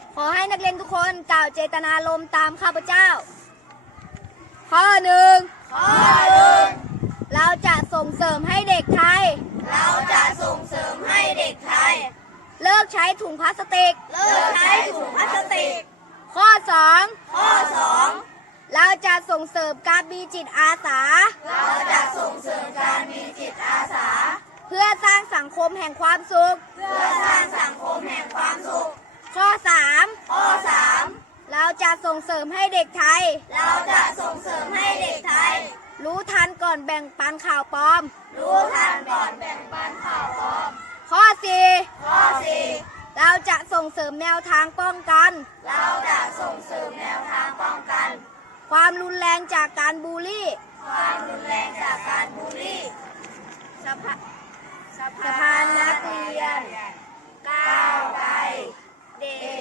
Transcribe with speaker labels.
Speaker 1: ขอให้นักเรียนทุกคนกล่าวเจตนารมณ์ตามข้าพเจ้าข้อ 1เราจะส่งเสริมให้เด็กไทยเลิกใช้ถุงพลาสติกข้อ 2เราจะส่งเสริมการมีจิตอาสาเพื่อสร้างสังคมแห่งความสุขข้อ 3เราจะส่งเสริมให้เด็กไทยรู้ทันก่อนแบ่งปันข่าวปลอมข้อ 4เราจะส่งเสริมแนวทางป้องกันความรุนแรงจากการบูลลี่สภานักเรียนก้าวไกลเด็ก